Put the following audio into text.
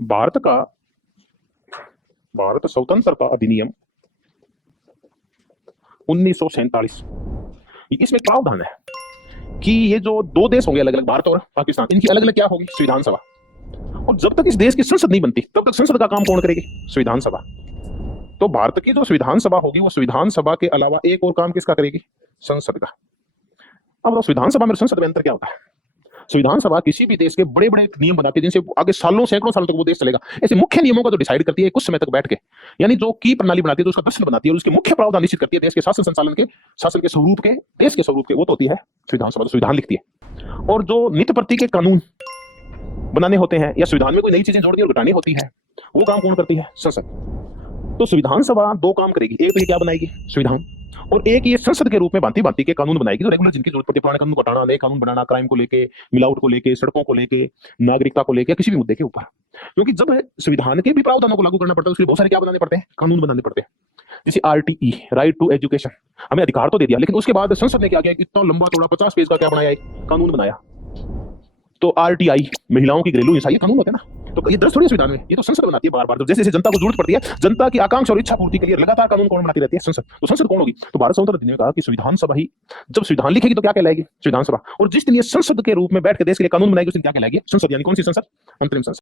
भारत का भारत स्वतंत्रता अधिनियम 1947, इसमें प्रावधान है कि ये जो दो देश होंगे अलग अलग, भारत और पाकिस्तान, इनकी अलग अलग क्या होगी, संविधान सभा। और जब तक इस देश की संसद नहीं बनती तब तक संसद का काम कौन करेगी, संविधान सभा। तो भारत की जो संविधान सभा होगी वो संविधान सभा के अलावा एक और काम किसका करेगी, संसद का। अब तो संविधान सभा में संसद में अंतर क्या होता है। संविधान सभा किसी भी देश के बड़े बड़े नियम बनाती है जिनसे आगे सालों सैकड़ों सालों तक वो देश चलेगा। ऐसे मुख्य नियमों को तो डिसाइड करती है कुछ समय तक बैठ के, यानी जो की प्रणाली बनाती है, तो उसका दर्शन बनाती है और उसके मुख्य प्रावधान निश्चित करती है देश के शासन संचालन के, शासन के स्वरूप के, देश के स्वरूप के, वो तो होती है संविधान सभा, तो संविधान लिखती है। और जो नित्य प्रति के कानून बनाने होते हैं या संविधान में कोई नई चीजें जोड़नी और घटानी होती है, वो काम कौन करती है, संसद। तो संविधान सभा दो काम करेगी, एक तो ये क्या बनाएगी, संविधान, और एक ये संसद के रूप में भांति भांति के कानून बनाएगी जो रेगुलर जिनकी जरूरत पड़ती है, पुराने कानून को हटाना, नए कानून बनाना, क्राइम को लेके, मिलावट को लेके, सड़कों को लेके, नागरिकता को लेके, किसी भी मुद्दे के ऊपर। क्योंकि जब संविधान के भी प्रावधानों को लागू करना पड़ता है उसके लिए बहुत सारे क्या बनाने पड़ते हैं, कानून बनाने पड़ते हैं। जैसे RTE, राइट टू एजुकेशन, हमें अधिकार तो दे दिया, लेकिन उसके बाद संसद ने क्या किया, इतना लंबा चौड़ा 50 पेज का क्या बनाया, कानून बनाया। तो RTI, महिलाओं की घरेलू हिंसा, ये कानून होता है ना, तो ये दर्ज थोड़ी संविधान में, ये तो संसद बनाती है बार बार। जैसे जैसे जनता को जरूरत पड़ती है, जनता की आकांक्षा और इच्छा पूर्ति के लिए लगातार कानून कौन बनाती रहती है, संसद। तो संसद कौन होगी, तो भारत स्वतंत्रता दिन ने कहा कि संविधान सभा ही, जब संविधान लिखेगी तो क्या कहलाएगी, संविधान सभा। और जिस दिन ये संसद के रूप में बैठ के देश के लिए कानून बनाएगी उस दिन क्या कहलाएगी, संसद। यानी कौन सी संसद, अंतरिम संसद।